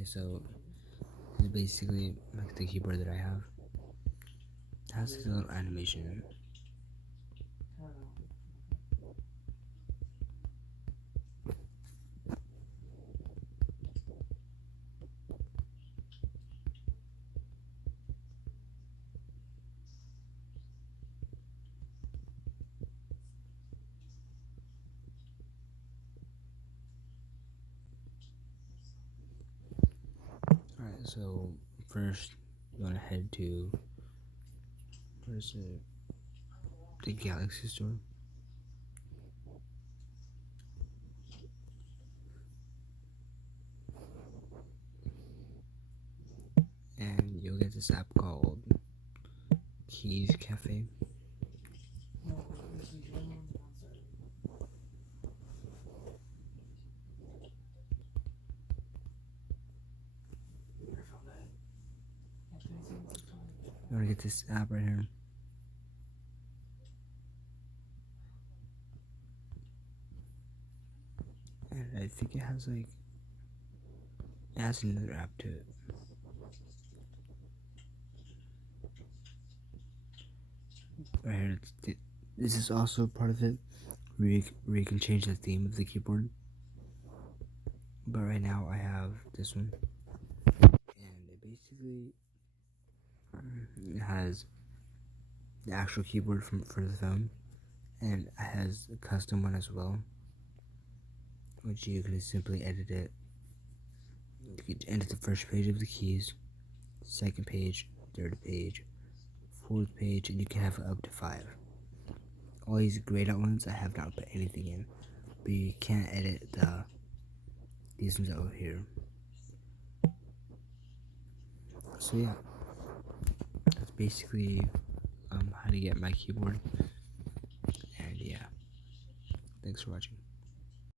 Okay, so this is basically like the keyboard that I have. It has this little animation. Alright, so first you want to head to, what is it? The Galaxy Store. And you'll get this app called Keys Cafe. You want to get this app right here. And I think it has like, it has another app to it. Right here, this is also part of it, where you can change the theme of the keyboard. But right now I have this one, and it basically has the actual keyboard for the phone, and it has a custom one as well, which you can simply edit it. You can edit the first page of the keys, second page, third page, fourth page, and you can have up to 5. All these grayed out ones I have not put anything in, but you can't edit these ones over here. So yeah, that's basically how to get my keyboard. And yeah, thanks for watching.